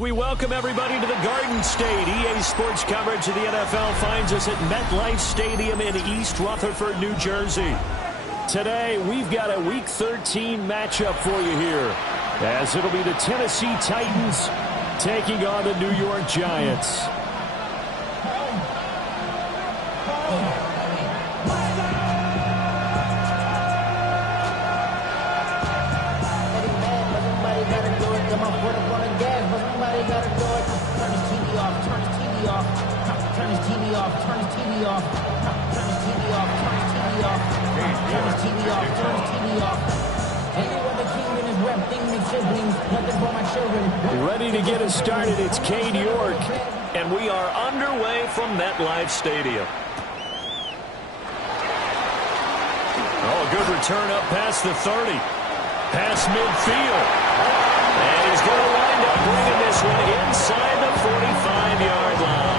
We welcome everybody to the Garden State. EA Sports coverage of the NFL finds us at MetLife Stadium in East Rutherford, New Jersey. Today, we've got a Week 13 matchup for you here, as it'll be the Tennessee Titans taking on the New York Giants. Ready to get us started, it's Cade York, and we are underway from MetLife Stadium. Oh, a good return up past the 30, past midfield, and he's going to wind up bringing this one inside the 45-yard line.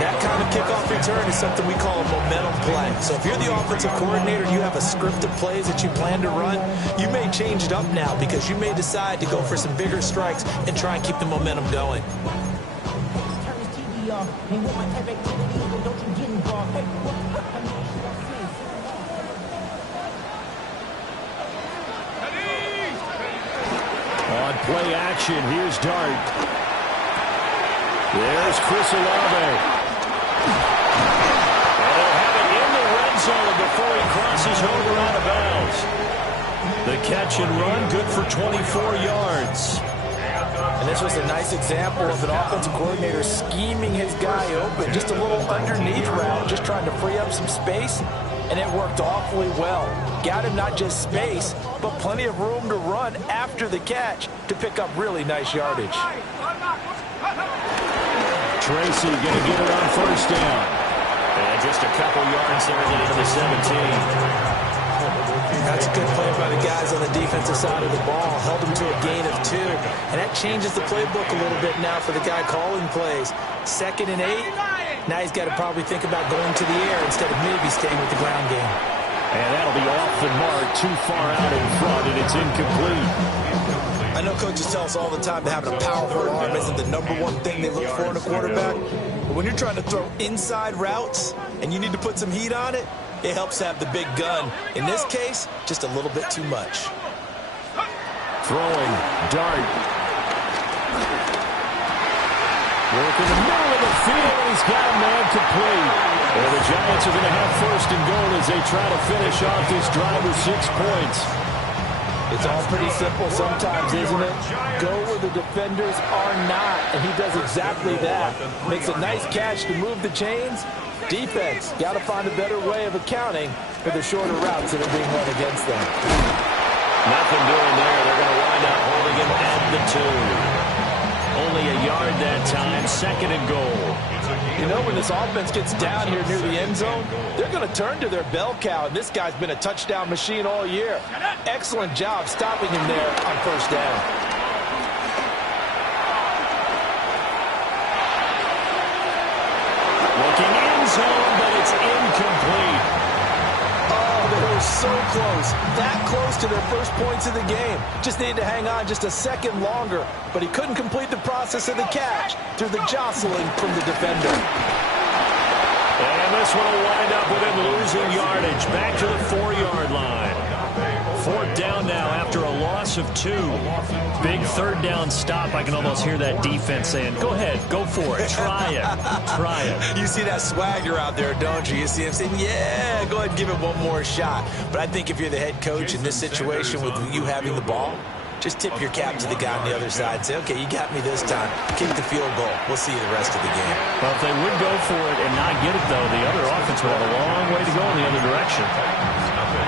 That kind of kickoff return is something we call a momentum play. So if you're the offensive coordinator, you have a script of plays that you plan to run, you may change it up now because you may decide to go for some bigger strikes and try and keep the momentum going. On play action, here's Dart. There's Chris Olave. And they'll have it in the red zone before he crosses over out of bounds. The catch and run, good for 24 yards. And this was a nice example of an offensive coordinator scheming his guy open. Just a little underneath route, just trying to free up some space, and it worked awfully well. Got him not just space, but plenty of room to run after the catch to pick up really nice yardage. Tracy going to get it on first down. And just a couple yards there into the 17. That's a good play by the guys on the defensive side of the ball. Held him to a gain of 2. And that changes the playbook a little bit now for the guy calling plays. 2nd and 8. Now he's got to probably think about going to the air instead of maybe staying with the ground game. And that'll be off the mark, too far out in front, and it's incomplete. I know coaches tell us all the time that having a powerful arm isn't the #1 thing they look for in a quarterback. But when you're trying to throw inside routes and you need to put some heat on it, it helps to have the big gun. In this case, just a little bit too much. Throwing, Dart. Work in the middle of the field, and he's got a man complete. And the Giants are going to have first and goal as they try to finish off this drive with 6 points. It's all pretty simple sometimes, isn't it? Go where the defenders are not, and he does exactly that. Makes a nice catch to move the chains. Defense, got to find a better way of accounting for the shorter routes that are being run against them. Nothing doing there. They're going to wind up holding him at the 2. Only a yard that time, 2nd and goal. You know, when this offense gets down here near the end zone, they're going to turn to their bell cow, and this guy's been a touchdown machine all year. Excellent job stopping him there on first down. Looking end zone, but it's incomplete. Oh, they were so close. That close to their first points of the game. Just needed to hang on just a second longer, but he couldn't complete the process of the catch through the jostling from the defender. And this one will wind up with him losing yardage. Back to the 4-yard line. 4th down now after a loss of 2. Big 3rd down stop. I can almost hear that defense saying, go ahead, go for it. Try it. Try it. You see that swagger out there, don't you? You see him saying, yeah, go ahead and give it one more shot. But I think if you're the head coach in this situation with you having the ball, just tip your cap to the guy on the other side and say, okay, you got me this time. Kick the field goal. We'll see you the rest of the game. Well, if they would go for it and not get it, though, the other offense would have a long way to go in the other direction.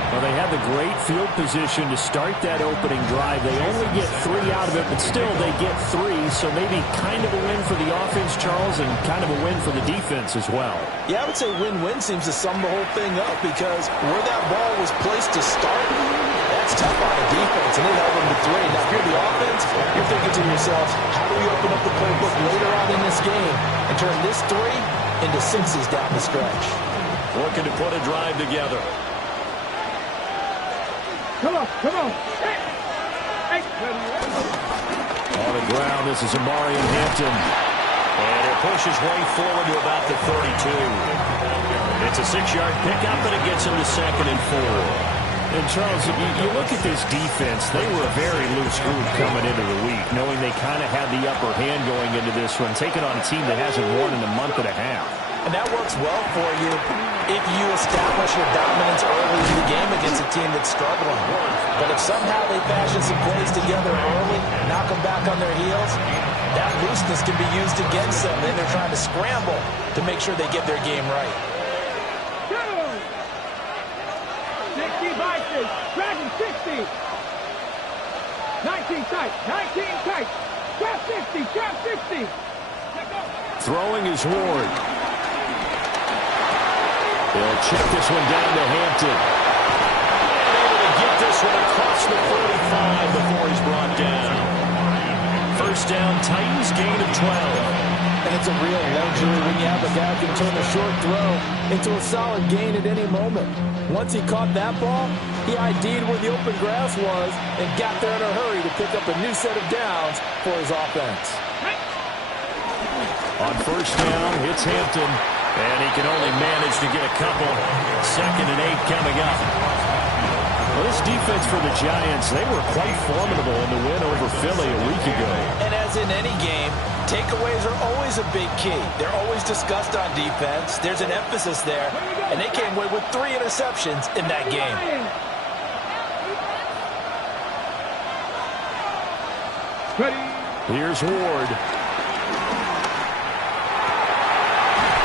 Well, they had the great field position to start that opening drive. They only get 3 out of it, but still they get 3. So maybe kind of a win for the offense, Charles, and kind of a win for the defense as well. Yeah, I would say win-win seems to sum the whole thing up because where that ball was placed to start, that's tough on the defense, and it held them to 3. Now, if you're the offense, you're thinking to yourself, how do we open up the playbook later on in this game and turn this 3 into 6s down the stretch? Looking to put a drive together. Come on, come on. On the ground, this is Amari Hampton. And it pushes way forward to about the 32. It's a 6-yard pickup, and it gets him to 2nd and 4. And, Charles, you look at this defense, they were a very loose group coming into the week, knowing they kind of had the upper hand going into this one, taking on a team that hasn't won in a month and a half. And that works well for you if you establish your dominance early in the game against a team that's struggling. But if somehow they fashion some plays together early, knock them back on their heels, that looseness can be used against them. Then they're trying to scramble to make sure they get their game right. 60 Vikings, Dragon 60. 19 tight, 19 tight. Trap 60, trap 60. Throwing is Ward. They'll check this one down to Hampton. And able to get this one across the 45 before he's brought down. First down, Titans, gain of 12. And it's a real luxury when you have a guy who can turn a short throw into a solid gain at any moment. Once he caught that ball, he ID'd where the open grass was and got there in a hurry to pick up a new set of downs for his offense. On first down, it's Hampton, and he can only manage to get a couple. 2nd and 8 coming up. Well, this defense for the Giants, they were quite formidable in the win over Philly a week ago. And as in any game, takeaways are always a big key. They're always discussed on defense. There's an emphasis there, and they came away with 3 interceptions in that game. Here's Ward.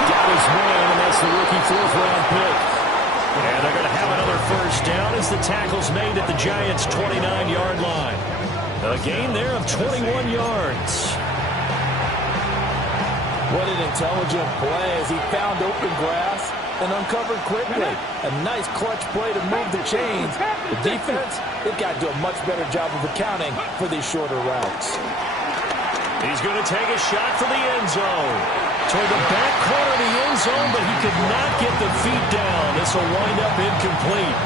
Got his man, and that's the rookie 4th-round pick. And they're going to have another first down as the tackle's made at the Giants' 29-yard line. A gain there of 21 yards. What an intelligent play as he found open grass and uncovered quickly. A nice clutch play to move the chains. The defense, they've got to do a much better job of accounting for these shorter routes. He's going to take a shot for the end zone. Toward the back corner of the end zone, but he could not get the feet down. This will wind up incomplete.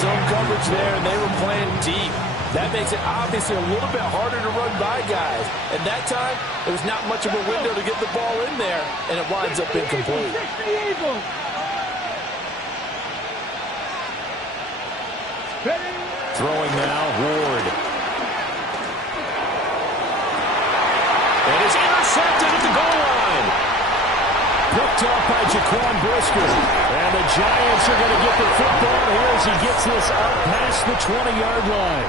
Zone coverage there, and they were playing deep. That makes it obviously a little bit harder to run by guys. And that time, there was not much of a window to get the ball in there, and it winds up incomplete. Throwing now, Ward. And it's intercepted at the goal line. Picked up by Jaquan Brisker. And the Giants are going to get the football here as he gets this up past the 20-yard line.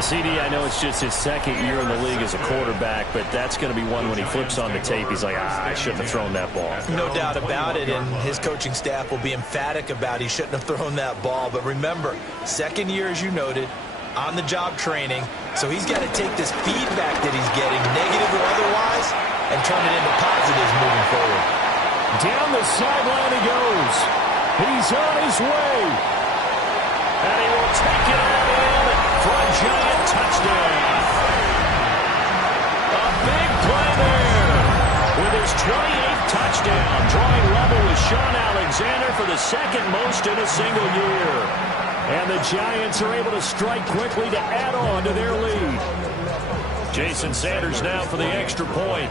CD, I know it's just his 2nd year in the league as a quarterback, but that's going to be one when he flips on the tape, he's like, I shouldn't have thrown that ball. No doubt about it, and his coaching staff will be emphatic about he shouldn't have thrown that ball. But remember, 2nd year, as you noted, on-the-job training, so he's got to take this feedback that he's getting, negative or otherwise, and turn it into positives moving forward. Down the sideline he goes. He's on his way. And he will take it all in for a Giant touchdown. A big play there with his 28th touchdown, drawing level with Sean Alexander for the 2nd most in a single year. And the Giants are able to strike quickly to add on to their lead. Jason Sanders now for the extra point.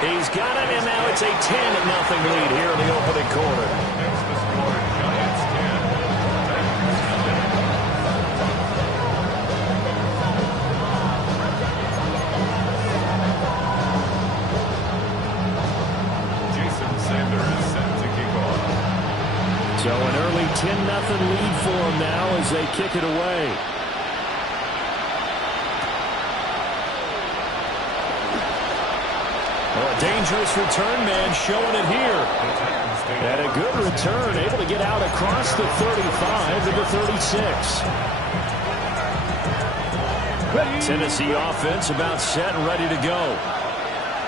He's got it, and now it's a 10-0 lead here in the opening quarter. So an early 10-0 lead for them now as they kick it away. Well, a dangerous return man showing it here. And a good return, able to get out across the 35 to the 36. Tennessee offense about set and ready to go.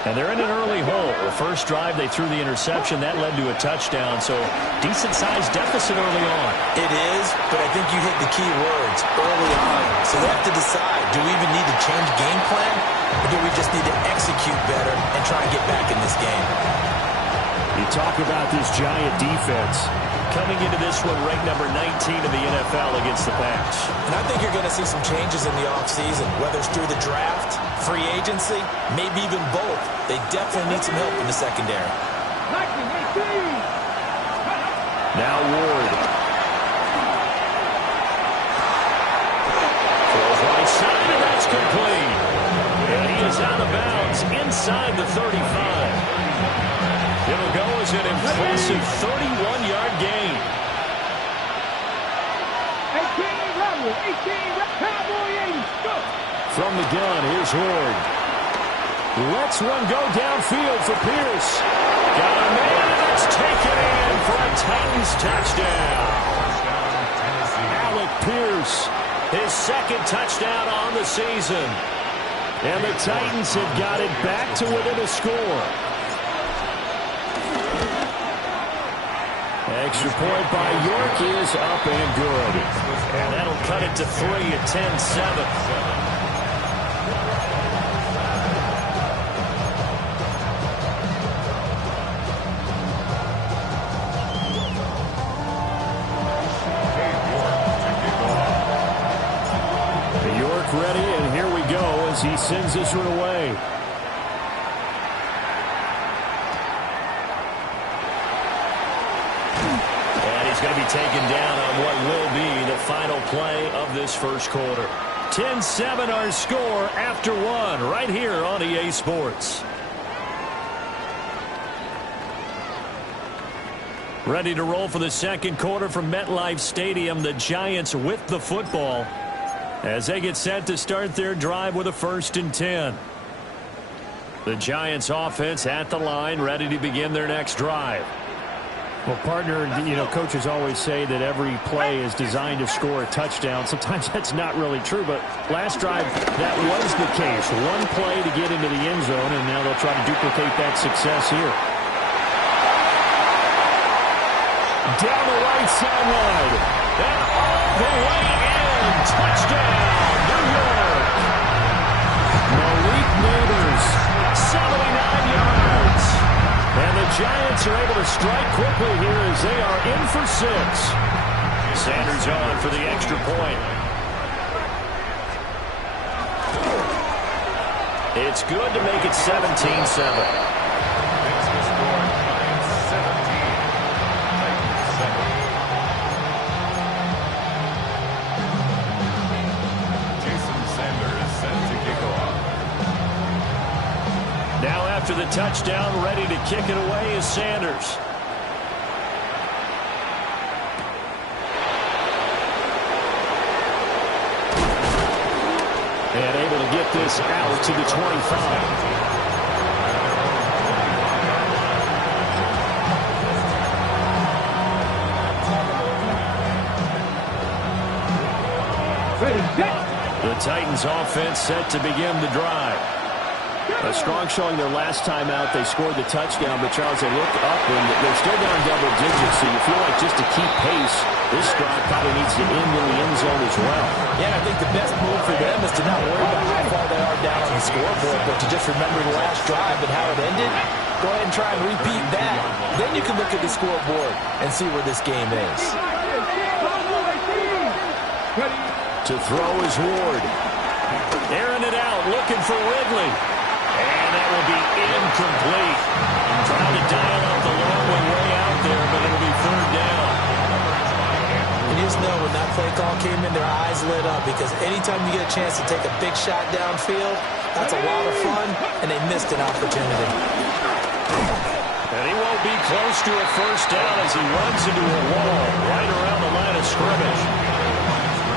And they're in an early hole. The first drive, they threw the interception. That led to a touchdown, so decent-sized deficit early on. It is, but I think you hit the key words early on. So they have to decide, do we even need to change game plan, or do we just need to execute better and try and get back in this game? You talk about this Giant defense. Coming into this one ranked number 19 in the NFL against the pass. And I think you're going to see some changes in the offseason, whether it's through the draft, free agency, maybe even both. They definitely need some help in the secondary. Now Ward. Throws right side, and that's complete. And he is out of bounds inside the 35. It'll go as an impressive 31-yard gain. 18 Cowboy 80. Go. From the gun, here's Ward. Lets one go downfield for Pierce. Got a man, and it's taken in for a Titans touchdown. Alec Pierce, his second touchdown on the season. And the Titans have got it back to within a score. Extra point by York is up and good. And that'll cut it to 3 at 10-7. Ready, and here we go as he sends this one away. And he's going to be taken down on what will be the final play of this first quarter. 10-7 our score after one right here on EA Sports. Ready to roll for the second quarter from MetLife Stadium. The Giants with the football as they get set to start their drive with a 1st and 10. The Giants offense at the line, ready to begin their next drive. Well, partner, you know, coaches always say that every play is designed to score a touchdown. Sometimes that's not really true, but last drive, that was the case. One play to get into the end zone, and now they'll try to duplicate that success here. Down the right sideline, and all the way in. Touchdown, New York. Malik Neighbors, 79 yards. And the Giants are able to strike quickly here as they are in for 6. Sanders on for the extra point. It's good to make it 17-7. After the touchdown, ready to kick it away is Sanders. And able to get this out to the 25. The Titans offense set to begin the drive. A strong showing their last time out. They scored the touchdown, but Charles, they look up and they're still down double digits, so you feel like just to keep pace, this drive probably needs to end in the end zone as well. Yeah, I think the best move for them is to not worry about how far they are down on the scoreboard, but to just remember the last drive and how it ended. Go ahead and try and repeat that. Then you can look at the scoreboard and see where this game is. To throw is Ward. Airing it out, looking for Ridley. And that will be incomplete. Trying to dial up the long way out there, but it'll be 3rd down. And you just know when that play call came in, their eyes lit up, because anytime you get a chance to take a big shot downfield, that's a lot of fun, and they missed an opportunity. And he won't be close to a 1st down as he runs into a wall right around the line of scrimmage.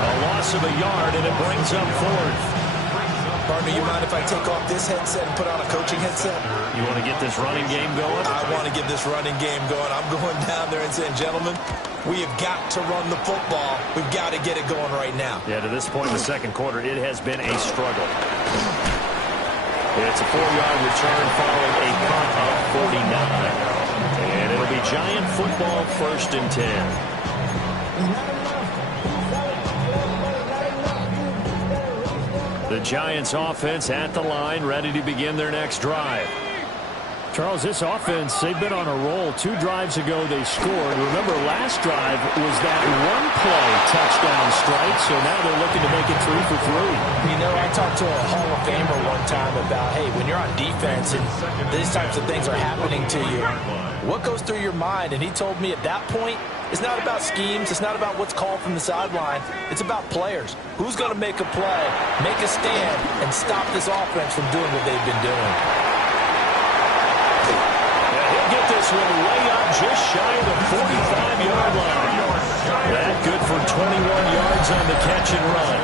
A loss of a yard, and it brings up 4th. Partner, you mind if I take off this headset and put on a coaching headset? You want to get this running game going? I want to get this running game going. I'm going down there and saying, gentlemen, we have got to run the football. We've got to get it going right now. Yeah, to this point in the second quarter, it has been a struggle. It's a 4-yard return following a punt of 49. And it'll be Giant football 1st and 10. The Giants offense at the line, ready to begin their next drive. Charles, this offense, they've been on a roll. 2 drives ago, they scored. Remember, last drive was that one-play touchdown strike, so now they're looking to make it 3 for 3. You know, I talked to a Hall of Famer one time about, hey, when you're on defense and these types of things are happening to you, what goes through your mind? And he told me at that point, it's not about schemes. It's not about what's called from the sideline. It's about players. Who's going to make a play, make a stand, and stop this offense from doing what they've been doing? Get this one way up just shy of the 45-yard line. That good for 21 yards on the catch and run.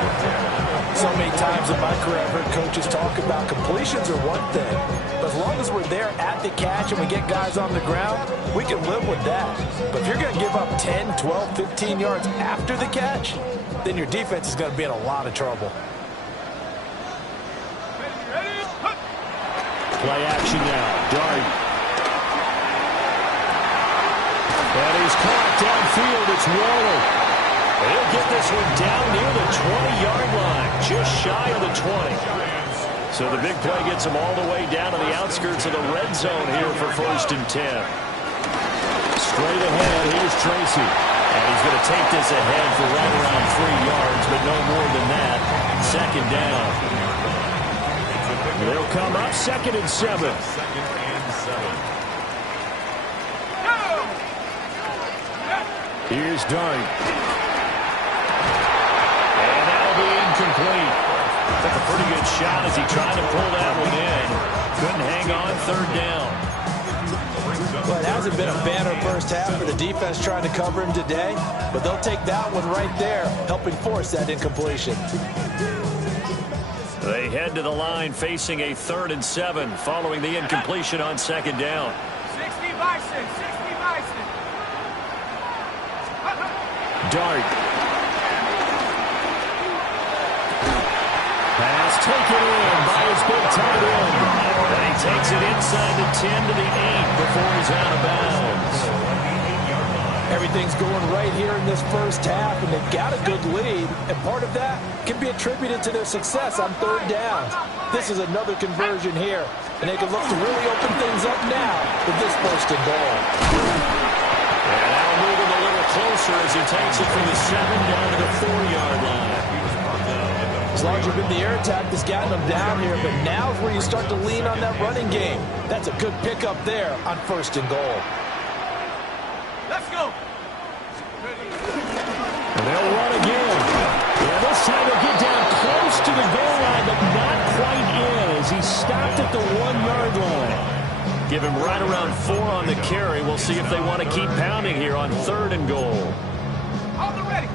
So many times in my career I've heard coaches talk about completions are one thing. But as long as we're there at the catch and we get guys on the ground, we can live with that. But if you're going to give up 10, 12, 15 yards after the catch, then your defense is going to be in a lot of trouble. Play action now. Dart. And he's caught downfield. It's Waller. He'll get this one down near the 20-yard line, just shy of the 20. So the big play gets him all the way down to the outskirts of the red zone here for 1st and 10. Straight ahead, here's Tracy. And he's going to take this ahead for right around 3 yards, but no more than that. 2nd down. They'll come up 2nd and 7. Here's Dart. And that'll be incomplete. Took a pretty good shot as he tried to pull that one in. Couldn't hang on 3rd down. Well, it hasn't been a banner first half for the defense trying to cover him today, but they'll take that one right there, helping force that incompletion. They head to the line facing a 3rd and 7 following the incompletion on 2nd down. 60 Bison, 60 Bison. Dart. Pass taken in by his big tight end. And he takes it inside the 10 to the 8 before he's out of bounds. Everything's going right here in this first half, and they've got a good lead, and part of that can be attributed to their success on 3rd downs. This is another conversion here, and they can look to really open things up now with this 1st and goal. And now moving a little closer as he takes it from the 7 down to the 4-yard line. As long as you've been the air attack that's gotten them down here, but now's where you start to lean on that running game. That's a good pickup there on 1st and goal. Let's go. And they'll run again. Yeah, this time they'll get down close to the goal line, but not quite in as he stopped at the 1-yard line. Give him right around 4 on the carry. We'll see if they want to keep pounding here on 3rd and goal. On the ready.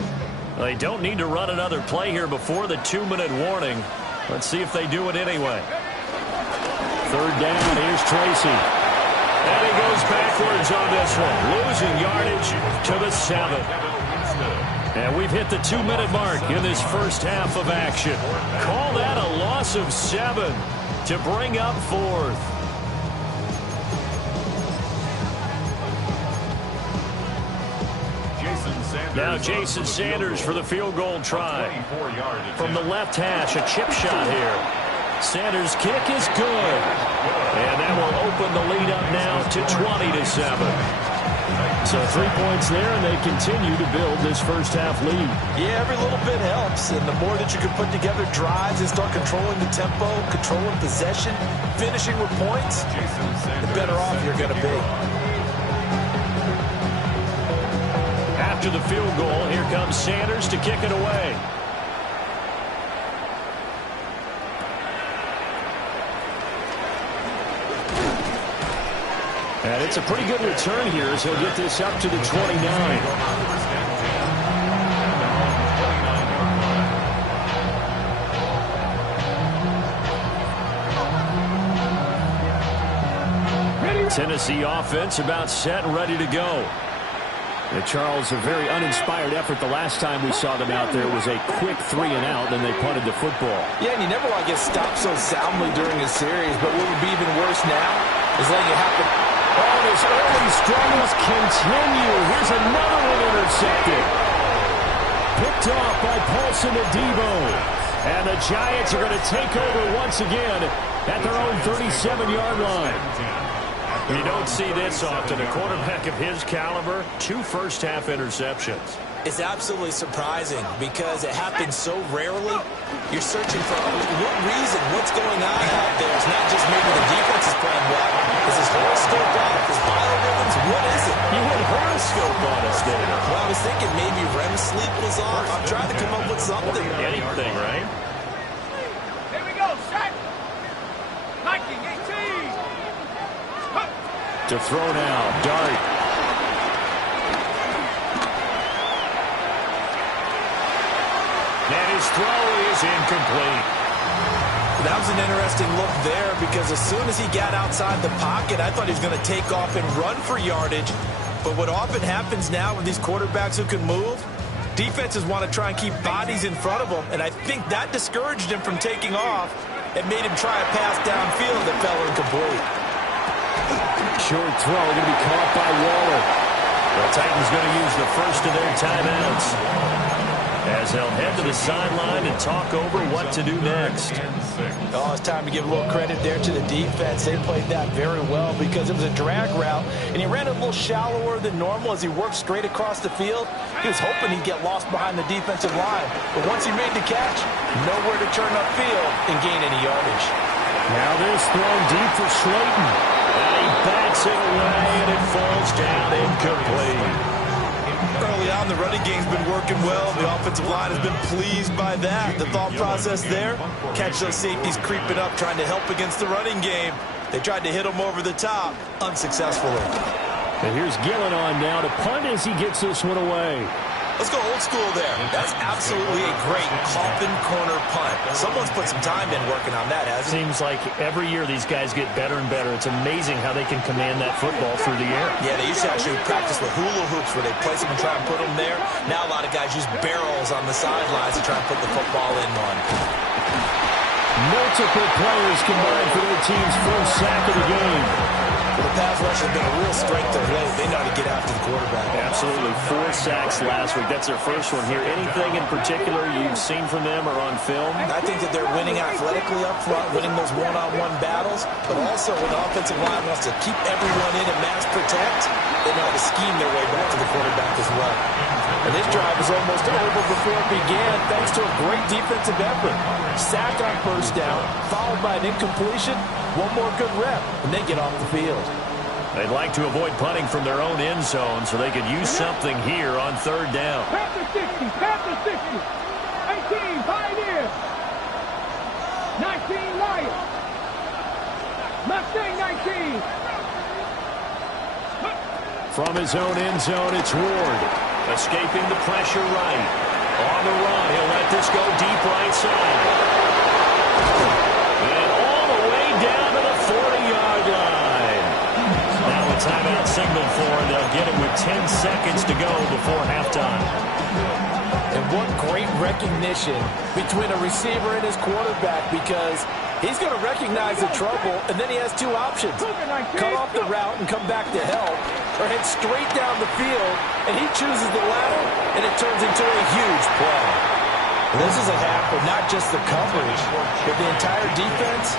They don't need to run another play here before the 2-minute warning. Let's see if they do it anyway. 3rd down, here's Tracy. And he goes backwards on this one, losing yardage to the 7. And we've hit the 2-minute mark in this first half of action. Call that a loss of 7 to bring up 4th. Now Jason Sanders for the field goal try. From the left hash, a chip shot here. Sanders' kick is good. And that will open the lead up now to 20-7. So 3 points there, and they continue to build this first half lead. Yeah, every little bit helps. And the more that you can put together drives and start controlling the tempo, controlling possession, finishing with points, the better off you're going to be. After the field goal, here comes Sanders to kick it away. And it's a pretty good return here as he'll get this up to the 29. Tennessee offense about set and ready to go. And Charles, a very uninspired effort the last time we saw them out there. It was a quick 3 and out, then they punted the football. Yeah, and you never want to get stopped so soundly during a series, but what would be even worse now is letting it happen. Oh, his early struggles continue. Here's another one intercepted. Picked off by Paulson Adebo. And the Giants are going to take over once again at their own 37-yard line. You don't see this often. A quarterback of his caliber, 2 first-half interceptions. It's absolutely surprising because it happens so rarely. You're searching for what reason, what's going on out there. It's not just maybe the defense is playing well. Is his horoscope off? Is biorhythms? What is it? You went horoscope on us there. Well, I was thinking maybe REM sleep was off. I'm trying to come up with something. Anything, right? Here we go, set. Nike 18. To throw now, Dart. And his throw is incomplete. That was an interesting look there because as soon as he got outside the pocket, I thought he was going to take off and run for yardage. But what often happens now with these quarterbacks who can move, defenses want to try and keep bodies in front of them, and I think that discouraged him from taking off and made him try a pass downfield that fell incomplete. Short throw going to be caught by Waller. The Titans going to use the first of their timeouts as they'll head to the sideline and talk over what to do next. Oh, it's time to give a little credit there to the defense. They played that very well because it was a drag route, and he ran a little shallower than normal as he worked straight across the field. He was hoping he'd get lost behind the defensive line, but once he made the catch, nowhere to turn upfield and gain any yardage. Now this thrown deep for Slayton. And he backs it away, and it falls down incomplete. Early on, the running game's been working well. The offensive line has been pleased by that. The thought process there, catch those safeties creeping up, trying to help against the running game. They tried to hit him over the top, unsuccessfully. And here's Gillen on now to punt as he gets this one away. Let's go old school there. That's absolutely a great coffin corner punt. Someone's put some time in working on that, hasn't it? Seems like every year these guys get better and better. It's amazing how they can command that football through the air. Yeah, they used to actually practice with hula hoops where they place them and try and put them there. Now a lot of guys use barrels on the sidelines to try and put the football in one. Multiple players combined for their team's first sack of the game. Well, the pass rush has been a real strength of late. They know how to get after the quarterback. Absolutely. 4 sacks last week. That's their first one here. Anything in particular you've seen from them or on film? I think that they're winning athletically up front, winning those one-on-one battles, but also when the offensive line wants to keep everyone in and mass protect, they know how to scheme their way back to the quarterback as well. And this drive was almost over before it began thanks to a great defensive effort. Sack on first down, followed by an incompletion, one more good rep, and they get off the field. They'd like to avoid punting from their own end zone so they could use something here on third down. Panther 60, Panther 60. 18, Pioneers. 19, Lions. Mustang 19. From his own end zone, it's Ward. Escaping the pressure right. On the run, he'll let this go deep right side. And all the way down to the 40-yard line. Now a timeout signal for, and they'll get it with 10 seconds to go before halftime. And what great recognition between a receiver and his quarterback, because he's going to recognize the trouble, and then he has 2 options. Cut off the route and come back to help, or head straight down the field, and he chooses the latter, and it turns into a huge play. This is a half of not just the coverage, but the entire defense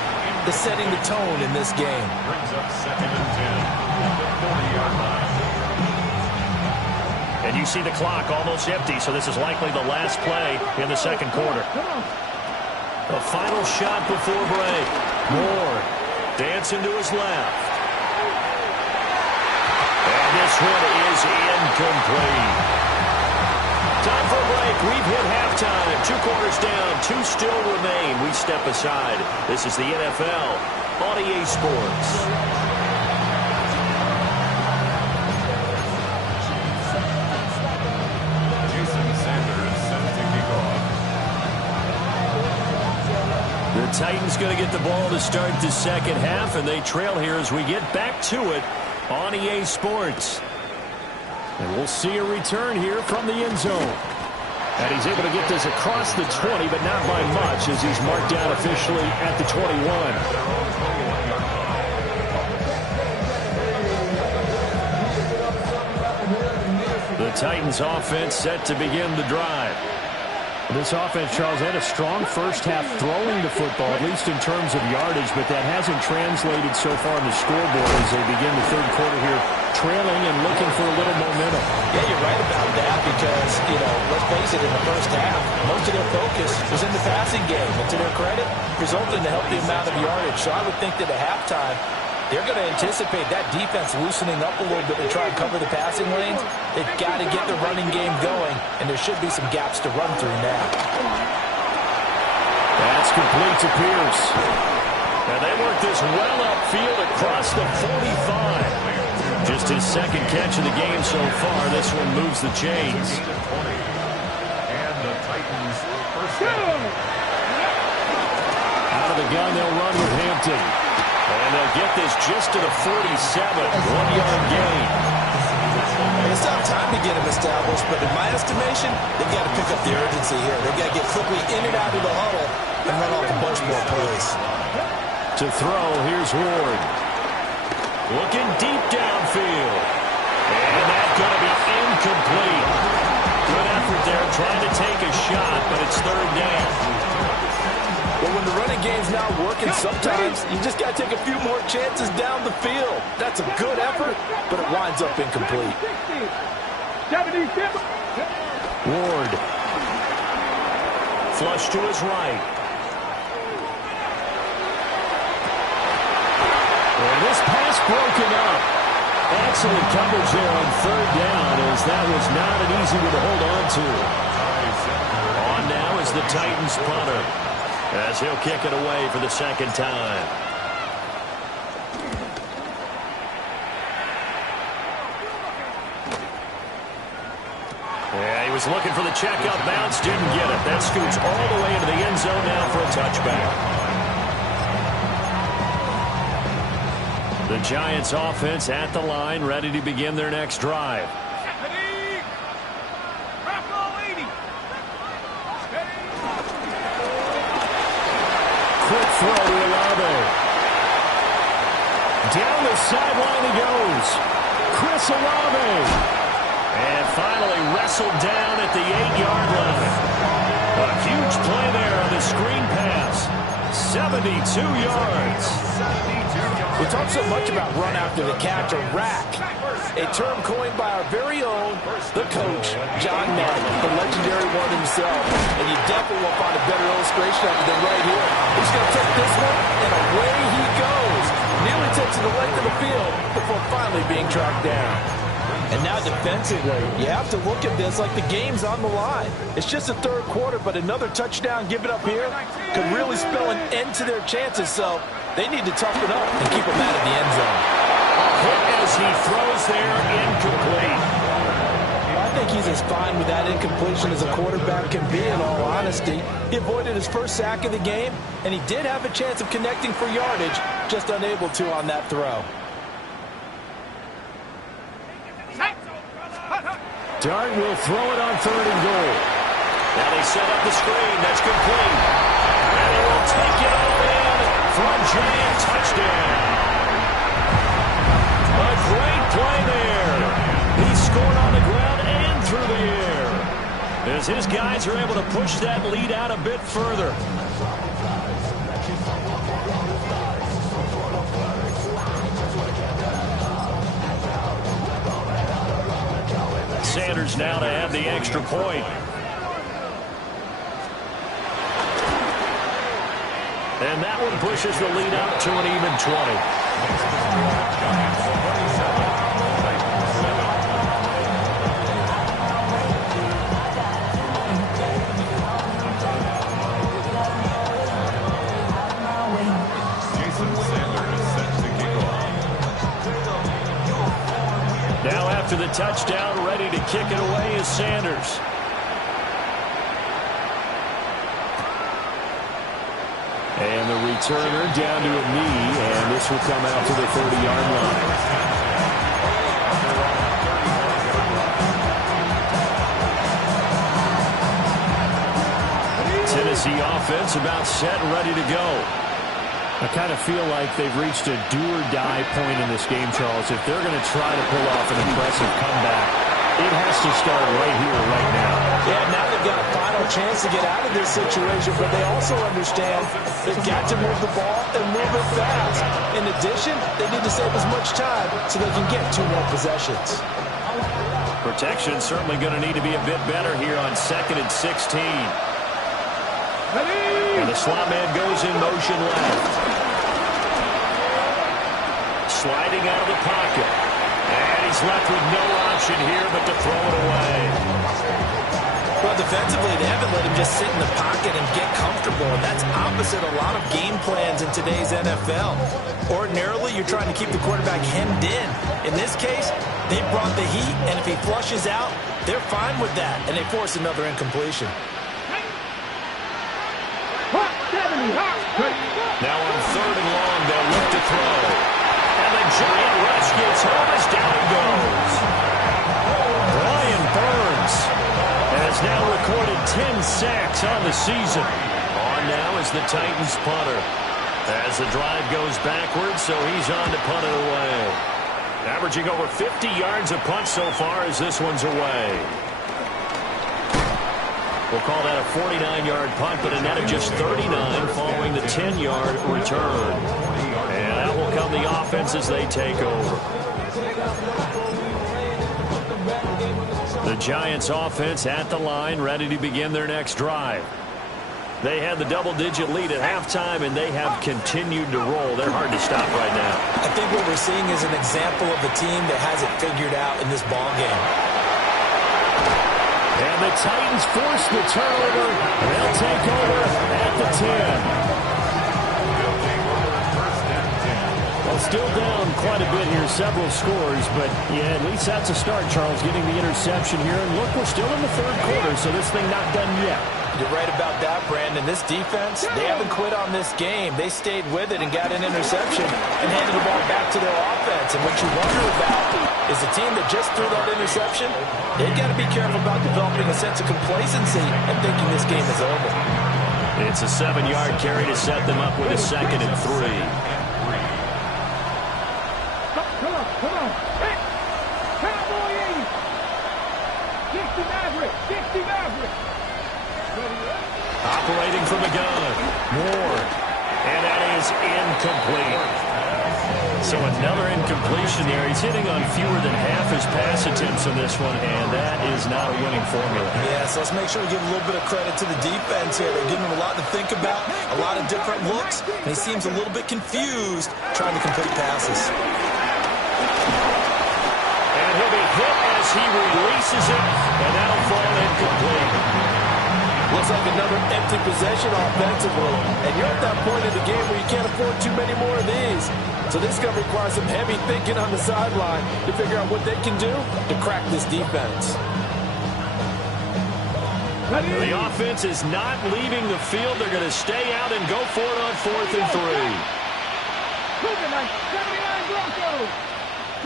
is setting the tone in this game. Brings up 2nd and 10 at the 40-yard line. And you see the clock almost empty, so this is likely the last play in the second quarter. A final shot before break. Moore dancing to his left. And this one is incomplete. Time for a break. We've hit halftime. 2 quarters down. 2 still remain. We step aside. This is the NFL on EA Sports. The Titans going to get the ball to start the second half, and they trail here as we get back to it on EA Sports. And we'll see a return here from the end zone. And he's able to get this across the 20, but not by much as he's marked down officially at the 21. The Titans offense set to begin the drive. This offense, Charles, had a strong first half throwing the football, at least in terms of yardage, but that hasn't translated so far on the scoreboard as they begin the third quarter here, trailing and looking for a little momentum. Yeah, you're right about that because, let's face it, in the first half, most of their focus was in the passing game. And to their credit, resulted in a healthy amount of yardage. So I would think that at halftime, they're going to anticipate that defense loosening up a little bit to try and cover the passing lanes. They've got to get the running game going, and there should be some gaps to run through now. That's complete to Pierce. And they work this well upfield across the 45. Just his second catch of the game so far. This one moves the chains. And the Titans first down. Out of the gun, they'll run with Hampton. And they'll get this just to the 47. 1-yard gain. It's not time to get him established, but in my estimation, they've got to pick up the urgency here. They've got to get quickly in and out of the huddle and run off a bunch more plays. To throw, here's Ward. Looking deep downfield. And that's going to be incomplete. Good effort there trying to take a shot, but it's third down. Well, when the running game's not working, sometimes you just got to take a few more chances down the field. That's a good effort, but it winds up incomplete. 77. Ward. Flush to his right. And this pass broken up. Excellent coverage there on third down, as that was not an easy one to hold on to. On now is the Titans punter, as he'll kick it away for the second time. Yeah, he was looking for the checkup bounce, didn't get it. That scoots all the way into the end zone now for a touchback. The Giants offense at the line, ready to begin their next drive. Quick throw to Olave. Down the sideline he goes. Chris Olave. And finally wrestled down at the 8-yard line. A huge play there on the screen pass. 72 yards. We talk so much about run after the catch, or rack, a term coined by our very own, the coach, John Madden, the legendary one himself. And you definitely will find a better illustration of it than right here. He's going to take this one, and away he goes. Nearly takes it the length of the field before finally being tracked down. And now defensively, you have to look at this like the game's on the line. It's just the third quarter, but another touchdown given up here could really spell an end to their chances. So they need to toughen up and keep them out of the end zone. Hit as he throws there, incomplete. I think he's as fine with that incompletion as a quarterback can be, in all honesty. He avoided his first sack of the game, and he did have a chance of connecting for yardage, just unable to on that throw. Dart will throw it on third and goal. Now they set up the screen. That's complete. And he will take it all in for a giant touchdown. A great play there. He scored on the ground and through the air, as his guys are able to push that lead out a bit further. Sanders now to have the extra point. And that one pushes the lead up to an even 20. Now after the touchdown, ready to kick it away is Sanders. And the returner down to a knee, and this will come out to the 30-yard line. Tennessee offense about set and ready to go. I kind of feel like they've reached a do-or-die point in this game, Charles. If they're going to try to pull off an impressive comeback, It has to start right here, right now. Yeah, now they've got a final chance to get out of this situation, but they also understand they've got to move the ball and move it fast. In addition, they need to save as much time so they can get 2 more possessions. Protection certainly going to need to be a bit better here on 2nd and 16. And the slot man goes in motion left. Sliding out of the pocket. And he's left with no option here but to throw it away. Well, defensively, they haven't let him just sit in the pocket and get comfortable, and that's opposite a lot of game plans in today's NFL. Ordinarily, you're trying to keep the quarterback hemmed in. In this case, they brought the heat, and if he flushes out, they're fine with that, and they force another incompletion. Now on 3rd and long, they'll look to throw. And the giant rush gets home as down he goes. Brian Burns has now recorded 10 sacks on the season. On now is the Titans punter. As the drive goes backwards, so he's on to punt it away. Averaging over 50 yards a punt so far as this one's away. We'll call that a 49-yard punt, but a net of just 39 following the 10-yard return. And that will come the offense as they take over. The Giants offense at the line, ready to begin their next drive. They had the double-digit lead at halftime, and they have continued to roll. They're hard to stop right now. I think what we're seeing is an example of a team that has it figured out in this ballgame. And the Titans force the turnover. They'll take over at the 10. Well, still down quite a bit here, several scores, but yeah, at least that's a start, Charles, getting the interception here. And look, we're still in the 3rd quarter, so this thing not done yet. You're right about that, Brandon. This defense, they haven't quit on this game. They stayed with it and got an interception and handed the ball back to their offense. And what you wonder about is the team that just threw that interception, they've got to be careful about developing a sense of complacency and thinking this game is over. It's a 7-yard carry to set them up with a 2nd and 3. Come on. Hey, Cowboy 80. 60 Maverick. 60 Maverick. Operating from the gun. Ward. And that is incomplete. So another incompletion there. He's hitting on fewer than half his pass attempts in this one, and that is not a winning formula. Yeah, so let's make sure we give a little bit of credit to the defense here. They're giving him a lot to think about, a lot of different looks, and he seems a little bit confused trying to complete passes. And he'll be hit as he releases it, and that'll fall incomplete. Looks like another empty possession offensively. And you're at that point in the game where you can't afford too many more of these. So this is going to require some heavy thinking on the sideline to figure out what they can do to crack this defense. The offense is not leaving the field. They're going to stay out and go for it on 4th and 3. Moving like 79 Broncos.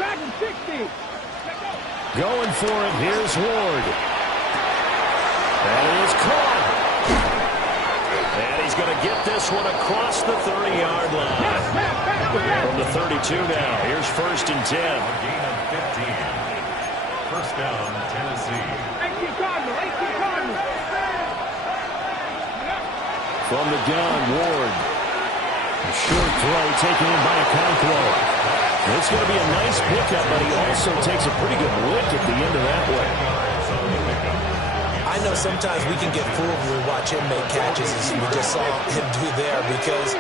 Dragon 60. Going for it. Here's Ward. That is caught. And he's going to get this one across the 30-yard line. From the 32 now. Here's 1st and 10. Gain of 15. First down, Tennessee. 18 Cardinal. 18 Cardinal. From the gun, Ward. A short throw taken in by Okonkwo. It's going to be a nice pickup, but he also takes a pretty good lick at the end of that way. I know sometimes we can get fooled when we watch him make catches, as we just saw him do there, because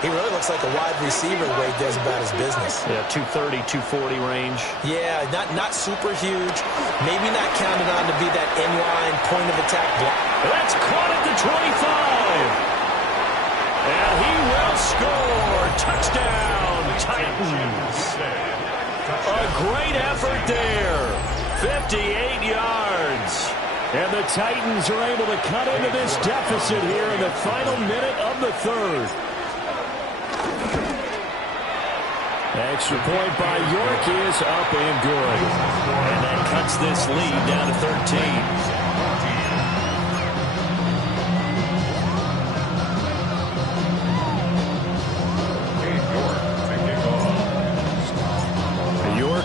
he really looks like a wide receiver the way he does about his business. Yeah, 230, 240 range. Yeah, not super huge. Maybe not counted on to be that in-line point-of-attack block. That's caught at the 25. And he will score. Touchdown, Titans. A great effort there. 58 yards. And the Titans are able to cut into this deficit here in the final minute of the 3rd. Extra point by York is up and good. And that cuts this lead down to 13.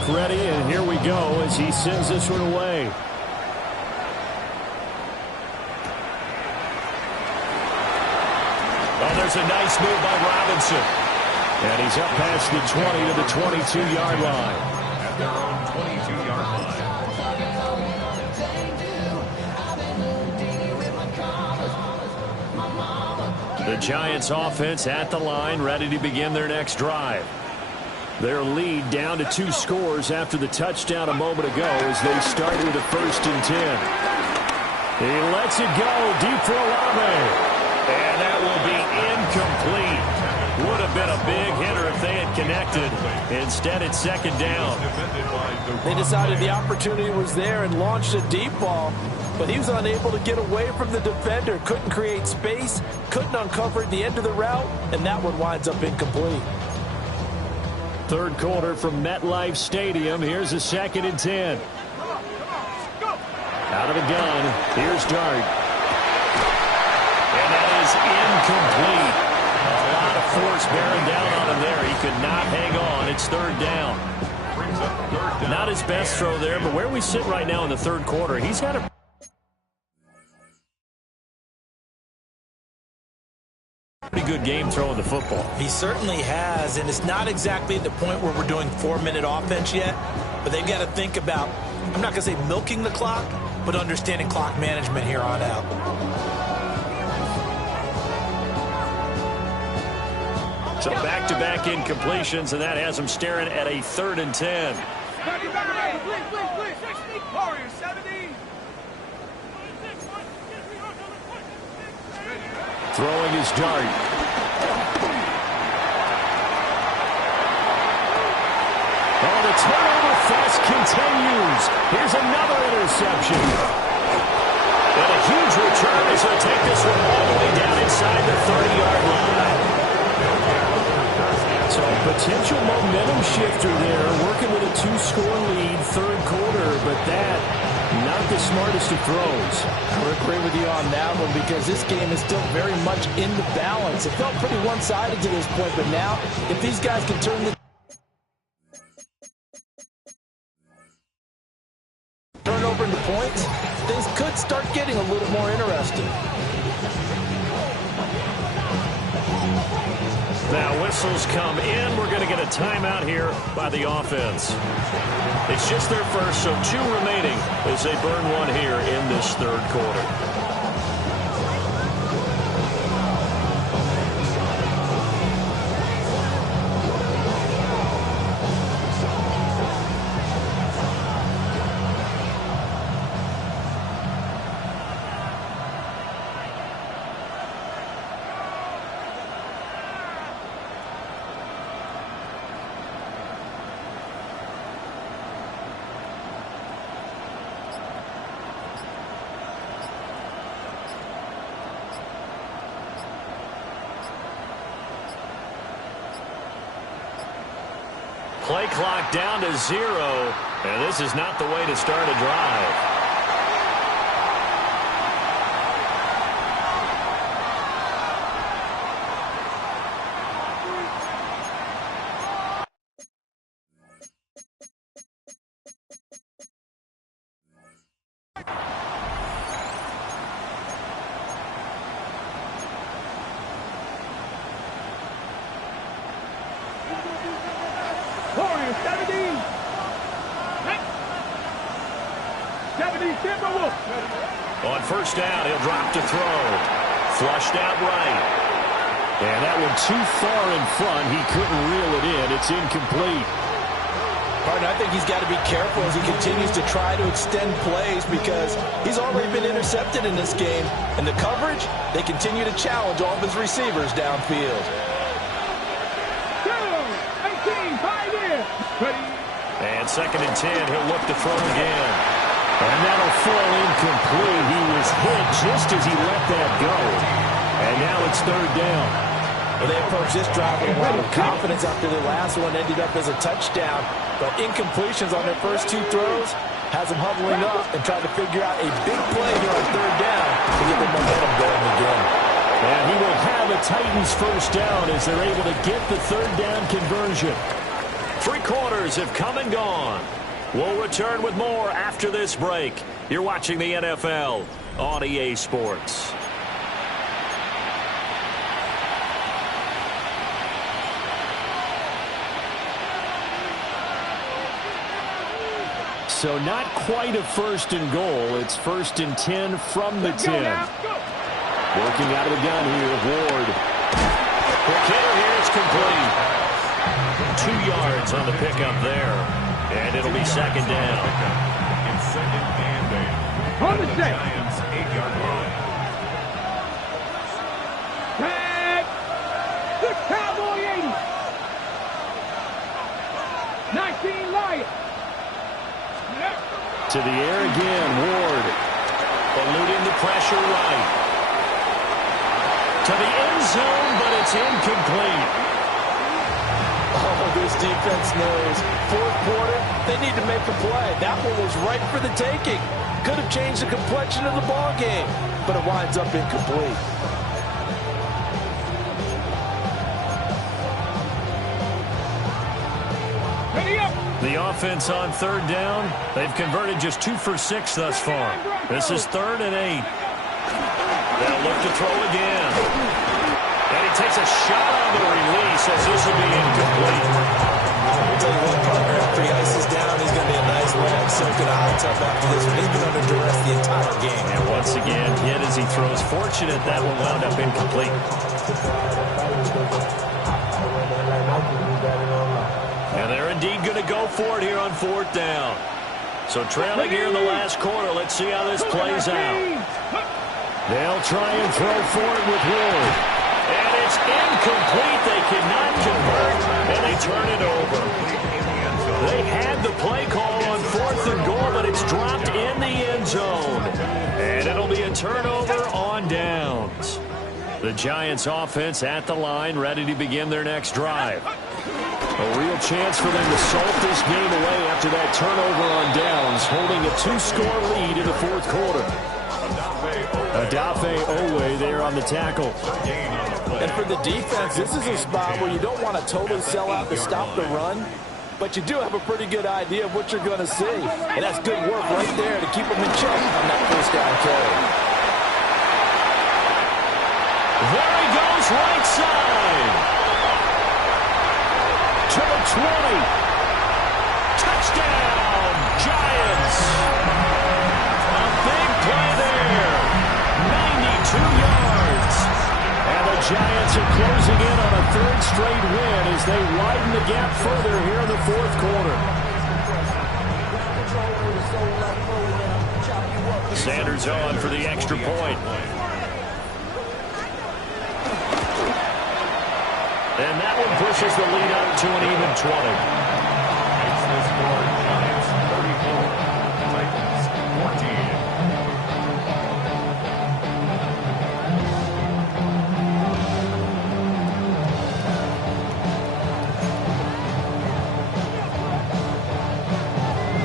clock ready, and here we go as he sends this one away. Oh, there's a nice move by Robinson. And he's up past the 20 to the 22-yard line. At their own 22-yard line. The Giants offense at the line, ready to begin their next drive. Their lead down to 2 scores after the touchdown a moment ago as they start with a 1st and 10. He lets it go deep for Olave. And that will be incomplete. Would have been a big hitter if they had connected. Instead, it's 2nd down. They decided the opportunity was there and launched a deep ball, but he was unable to get away from the defender. Couldn't create space, couldn't uncover the end of the route, and that one winds up incomplete. 3rd quarter from MetLife Stadium. Here's a 2nd and 10. Out of the gun. Here's Dart. And that is incomplete. A lot of force bearing down on him there. He could not hang on. It's 3rd down. Not his best throw there, but where we sit right now in the 3rd quarter, he's got a pretty good game throwing the football. He certainly has, and it's not exactly at the point where we're doing 4-minute offense yet, but they've got to think about, I'm not going to say milking the clock, but understanding clock management here on out. So back-to-back incompletions, and that has him staring at a 3rd and 10. Throwing his Dart. Oh, the turnover fest continues. Here's another interception. And a huge return as he'll take this one all the way down inside the 30-yard line. So potential momentum shifter there, working with a 2-score lead, 3rd quarter, but that, not the smartest of throws. I would agree with you on that one because this game is still very much in the balance. It felt pretty one-sided to this point, but now, if these guys can turn the turnover into points, things could start getting a little more interesting. Now whistles come in. We're going to get a timeout here by the offense. It's just their first, so 2 remaining as they burn one here in this 3rd quarter. Play clock down to 0, and this is not the way to start a drive. On 1st down, he'll drop to throw. Flushed out right. And that one too far in front. He couldn't reel it in. It's incomplete. Partner, I think he's got to be careful as he continues to try to extend plays because he's already been intercepted in this game. And the coverage, they continue to challenge all of his receivers downfield. 18, 5 in. And 2nd and 10, he'll look to throw again. And that'll fall incomplete. He was hit just as he let that go. And now it's 3rd down. Well, they approach this drive with a lot of confidence after the last one ended up as a touchdown. But incompletions on their first 2 throws has them huddling up and trying to figure out a big play here on 3rd down to get the momentum going again. And he will have a Titans 1st down as they're able to get the 3rd down conversion. Three quarters have come and gone. We'll return with more after this break. You're watching the NFL on EA Sports. So not quite a first and goal. It's 1st and 10 from the 10. Working out of the gun here, Ward. Quick hitter here, it's complete. 2 yards on the pickup there. And it'll be second down. In second and 8. On the set. Giants 8-yard line. Tag. The Cowboy 80. 19 Lions. To the air again, Ward. Eluding the pressure right. To the end zone, but it's incomplete. Oh, this defense knows. Fourth quarter, they need to make a play. That one was right for the taking. Could have changed the complexion of the ball game, but it winds up incomplete. Ready up. The offense on third down, they've converted just 2 for 6 thus far. This is 3rd and 8. They'll look to throw again. And he takes a shot on the release as this will be incomplete. I'll tell you what, partner, after he ices down, he's going to be a nice leg soaking a hot tub after this one. He's been under duress the entire game. And once again, hit as he throws. Fortunate that one wound up incomplete. And they're indeed going to go for it here on 4th down. So trailing here in the last quarter. Let's see how this plays out. They'll try and throw for it with Ward. And it's incomplete. They cannot convert, and they turn it over. They had the play call on 4th and goal, but it's dropped in the end zone. And it'll be a turnover on downs. The Giants offense at the line, ready to begin their next drive. A real chance for them to salt this game away after that turnover on downs, holding a 2-score lead in the 4th quarter. Odafe Oweh there on the tackle. And for the defense, this is a spot where you don't want to totally sell out to stop the run, but you do have a pretty good idea of what you're going to see. And that's good work right there to keep them in check on that first down carry. There he goes, right side. To the 20. Touchdown, Giants. A big play there. 92 yards. And the Giants are closing in on a 3rd straight win as they widen the gap further here in the 4th quarter. Sanders on for the extra point. And that one pushes the lead up to an even 20. Makes the score Giants 34, Titans 14.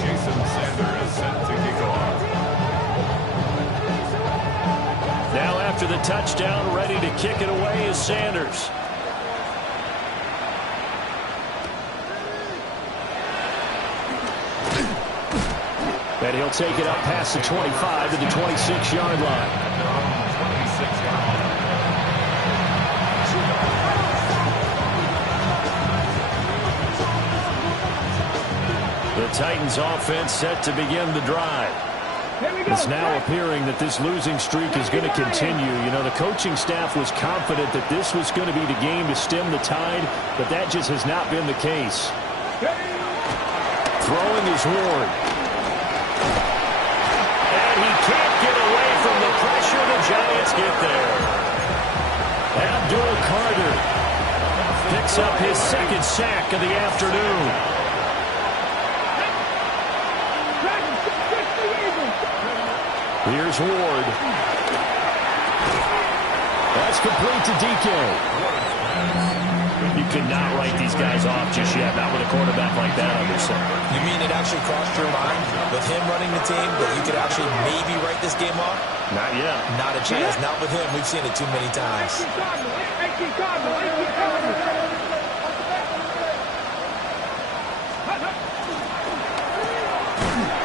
Jason Sanders is set to kick off. Now after the touchdown, ready to kick it away is Sanders. And he'll take it up past the 25 to the 26-yard line. The Titans offense set to begin the drive. It's now appearing that this losing streak is going to continue. You know, the coaching staff was confident that this was going to be the game to stem the tide, but that just has not been the case. Throwing is Ward. Can't get away from the pressure. The Giants get there. Abdul Carter picks up his 2nd sack of the afternoon. Here's Ward. That's complete to DK. You cannot write these guys off just yet, not with a quarterback like that under center. You mean it actually crossed your mind with him running the team that you could actually maybe write this game off? Not yet. Not a chance. Not with him. We've seen it too many times.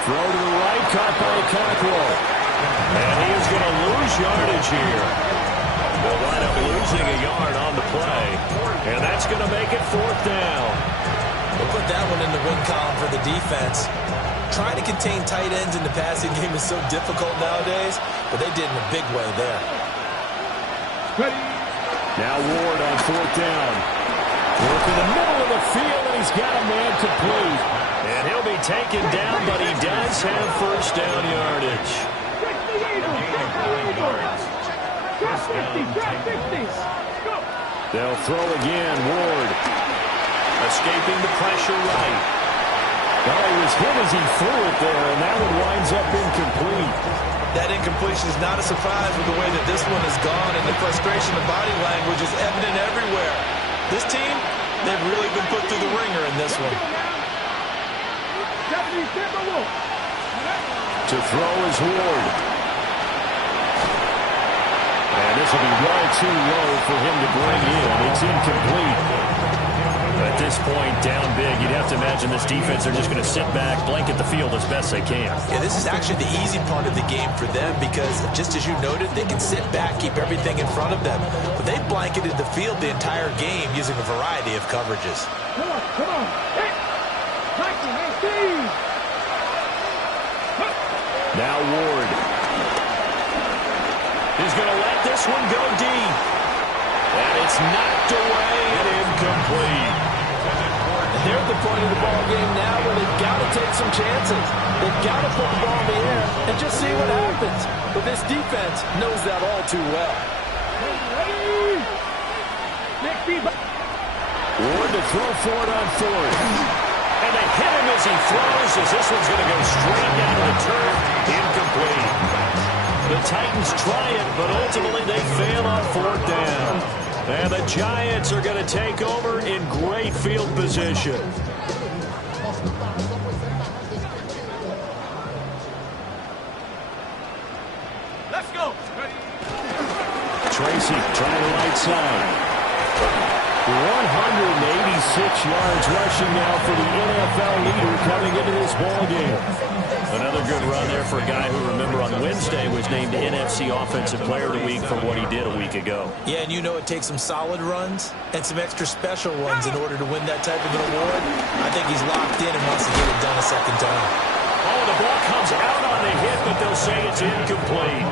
Throw to the right, caught by Cockrell. And he is going to lose yardage here. They'll wind up losing a yard on the play. And that's going to make it 4th down. We'll put that one in the win column for the defense. Trying to contain tight ends in the passing game is so difficult nowadays, but they did in a big way there. Now Ward on 4th down. Work in the middle of the field, and he's got a man complete. And he'll be taken down, but he does have 1st down yardage. They'll throw again. Ward escaping the pressure right. Well, he was hit as he threw it there, and that one winds up incomplete. That incompletion is not a surprise with the way that this one has gone, and the frustration of body language is evident everywhere. This team, they've really been put through the ringer in this one. To throw is Ward. And this will be well too low for him to bring in. It's incomplete. At this point, down big, you'd have to imagine this defense, they're just going to sit back, blanket the field as best they can. Yeah, this is actually the easy part of the game for them because, just as you noted, they can sit back, keep everything in front of them. But they blanketed the field the entire game using a variety of coverages. Come on. Hey. Now Ward. He's going to let this one go deep. And it's knocked away and incomplete. And they're at the point of the ball game now where they've got to take some chances. They've got to put the ball in the air and just see what happens. But this defense knows that all too well. Ward to throw for it on 4th. And they hit him as he throws, as this one's going to go straight down to the turf. Incomplete. The Titans try it, but ultimately they fail on 4th down. And the Giants are going to take over in great field position. Let's go. Tracy trying the right side. 186 yards rushing now for the NFL leader coming into this ball game. Another good run there for a guy who, remember, on Wednesday was named NFC Offensive Player of the Week for what he did a week ago. Yeah, and you know it takes some solid runs and some extra special ones in order to win that type of an award. I think he's locked in and wants to get it done a second time. Oh, the ball comes out on the hit, but they'll say it's incomplete.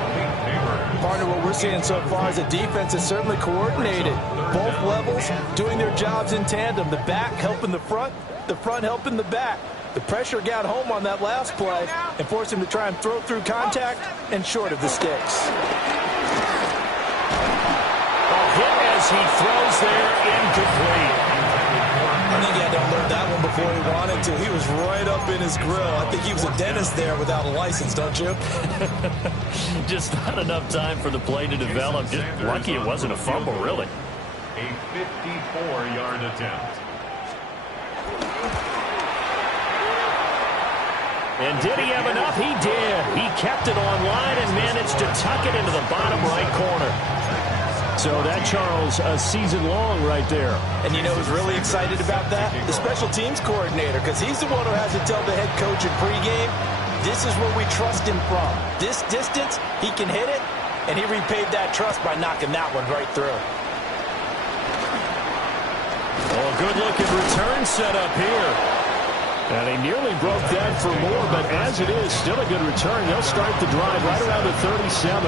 Partner, what we're seeing so far is the defense is certainly coordinated. Both levels doing their jobs in tandem. The back helping the front helping the back. The pressure got home on that last play and forced him to try and throw through contact and short of the sticks. A hit as he throws there, incomplete. I think he had to unload that one before he wanted to. He was right up in his grill. I think he was a dentist there without a license, don't you? Just not enough time for the play to develop. Just lucky it wasn't a fumble, really. A 54-yard attempt. And did he have enough? He did. He kept it online and managed to tuck it into the bottom right corner. So that, Charles, a season long right there. And you know who's really excited about that? The special teams coordinator, because he's the one who has to tell the head coach in pregame, this is where we trust him from. This distance, he can hit it, and he repaid that trust by knocking that one right through. Oh, good-looking return set up here. And he nearly broke that for more, but as it is, still a good return. They'll start the drive right around the 37.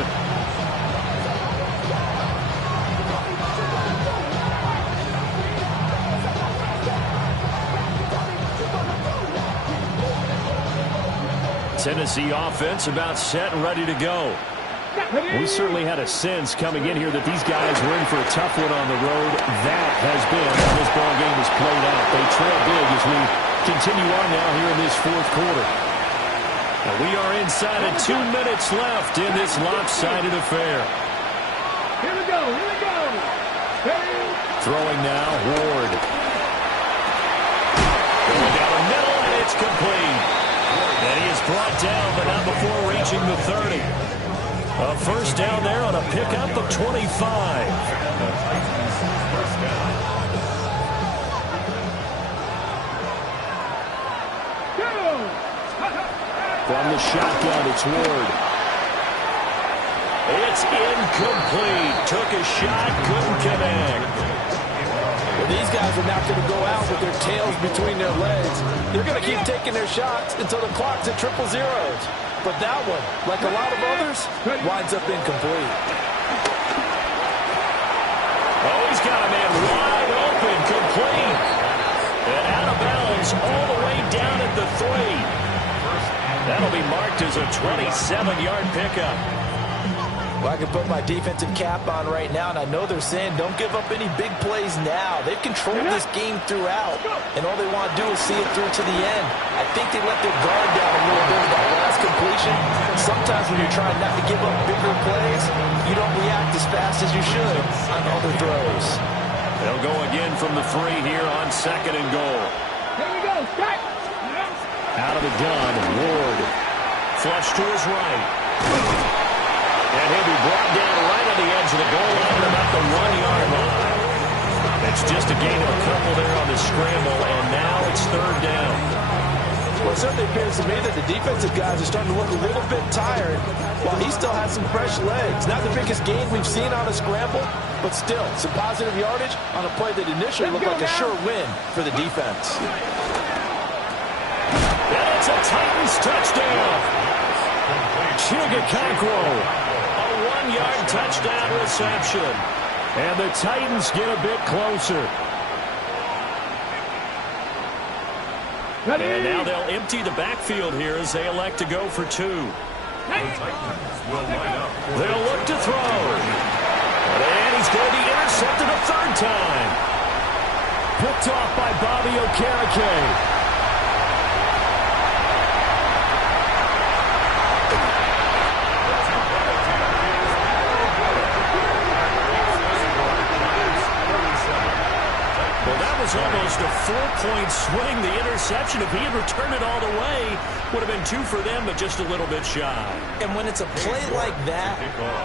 Tennessee offense about set and ready to go. We certainly had a sense coming in here that these guys were in for a tough one on the road. That has been how this ball game has played out. They trail big as we continue on now here in this fourth quarter. And we are inside of 2 minutes left in this lopsided affair. Here we go. Throwing now, Ward. Going down the middle, and it's complete. And he is brought down, but not before reaching the 30. A first down there on a pickup of 25. From the shotgun, it's Ward. It's incomplete. Took a shot, couldn't connect. Well, these guys are not going to go out with their tails between their legs. They're going to keep taking their shots until the clock's at triple zeros. But that one, like a lot of others, winds up incomplete. Oh, he's got a man wide open, complete. And out of bounds all the way down at the 3. That'll be marked as a 27-yard pickup. Well, I can put my defensive cap on right now, and I know they're saying don't give up any big plays now. They've controlled this game throughout, and all they want to do is see it through to the end. I think they let their guard down a little bit with that last completion. Sometimes when you're trying not to give up bigger plays, you don't react as fast as you should on other throws. They'll go again from the 3 here on 2nd and goal. Here we go, strike. Out of the gun, Ward. Flush to his right. And he'll be brought down right on the edge of the goal line at about the 1-yard line. It's just a gain of a couple there on the scramble, and now it's 3rd down. Well, it certainly appears to me that the defensive guys are starting to look a little bit tired while he still has some fresh legs. Not the biggest gain we've seen on a scramble, but still some positive yardage on a play that initially looked like a sure win for the defense. And it's a Titans touchdown. Chigakakwo, a 1-yard touchdown reception. And the Titans get a bit closer. Ready. And now they'll empty the backfield here as they elect to go for 2. They'll look to throw. And he's going to be intercepted a 3rd time. Picked off by Bobby Okereke. Was almost a 4-point swing. The interception, if he had returned it all the way, would have been 2 for them, but just a little bit shy. And when it's a play like that,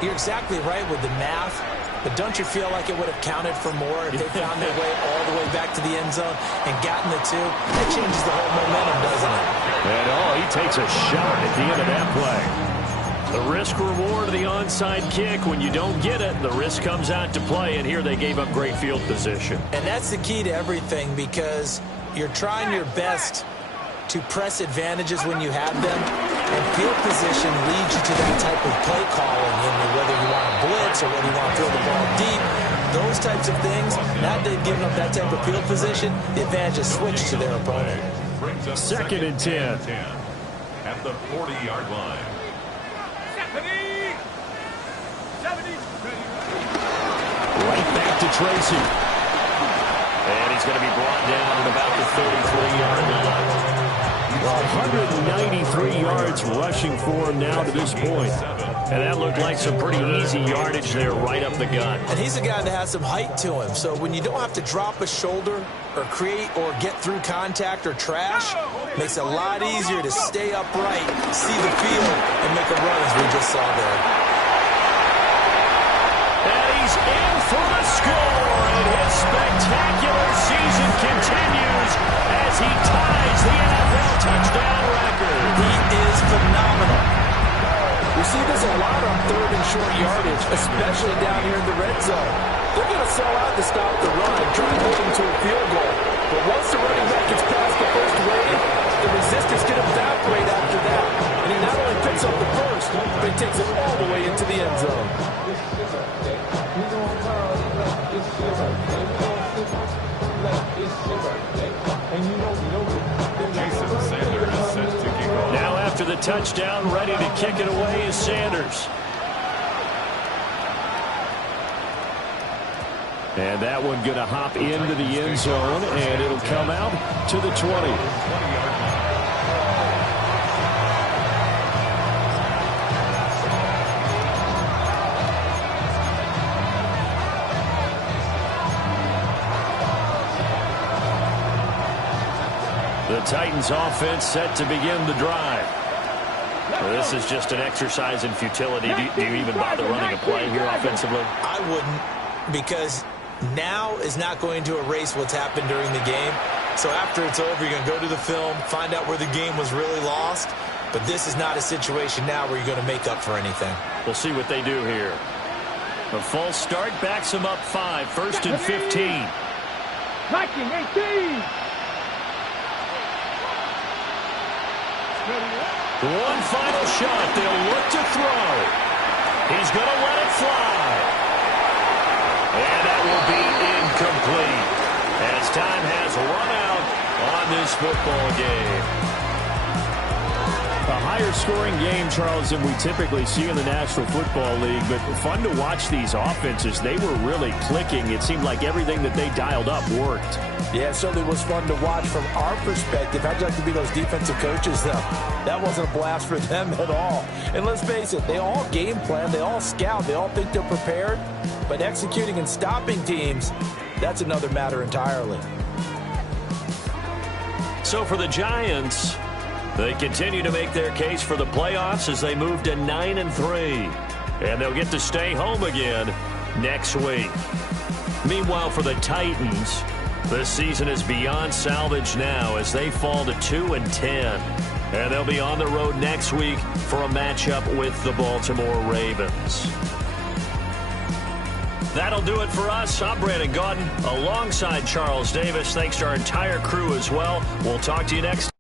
you're exactly right with the math, but don't you feel like it would have counted for more if they found their way all the way back to the end zone and gotten the 2? That changes the whole momentum, doesn't it? And he takes a shot at the end of that play. The risk-reward of the onside kick, when you don't get it, the risk comes out to play, and here they gave up great field position. And that's the key to everything, because you're trying your best to press advantages when you have them, and field position leads you to that type of play calling, whether you want to blitz or whether you want to throw the ball deep, those types of things. Now they've given up that type of field position, the advantage is switched to their opponent. 2nd and 10. At the 40-yard line. 70. Right back to Tracy. And he's going to be brought down at about the 33-yard line. 193 yards rushing for him now to this point. And that looked like some pretty easy yardage there right up the gut. And he's a guy that has some height to him. So when you don't have to drop a shoulder or create or get through contact or trash, makes it a lot easier to stay upright, see the field, and make a run as we just saw there. And he's in for the score, and his spectacular season continues as he ties the NFL touchdown record. He is phenomenal. We see this a lot on 3rd and short yardage, especially down here in the red zone. They're going to sell out to stop the run, try to hold him to a field goal. But once the running back gets past the first wave, the resistance can evaporate after that. And he not only picks up the first, but he takes it all the way into the end zone. Jason Sanders is set to kick off. Now after the touchdown, ready to kick it away is Sanders. And that one going to hop into the end zone, and it'll come out to the 20. The Titans offense set to begin the drive. Well, this is just an exercise in futility. Do you even bother running a play here offensively? I wouldn't, because now is not going to erase what's happened during the game. So after it's over, you're going to go to the film, find out where the game was really lost. But this is not a situation now where you're going to make up for anything. We'll see what they do here. A false start backs them up 5. 1st and 15. Viking 18. One final shot. They'll look to throw. He's going to let it fly. And that will be incomplete as time has run out on this football game. A higher scoring game, Charles, than we typically see in the National Football League, but fun to watch these offenses. They were really clicking. It seemed like everything that they dialed up worked. Yeah, it certainly was fun to watch from our perspective. How'd you like to be those defensive coaches, though? That wasn't a blast for them at all. And let's face it, they all game plan, they all scout, they all think they're prepared. But executing and stopping teams, that's another matter entirely. So for the Giants, they continue to make their case for the playoffs as they move to 9-3. And they'll get to stay home again next week. Meanwhile, for the Titans, this season is beyond salvage now as they fall to 2-10. And they'll be on the road next week for a matchup with the Baltimore Ravens. That'll do it for us. I'm Brandon Gaudin alongside Charles Davis. Thanks to our entire crew as well. We'll talk to you next.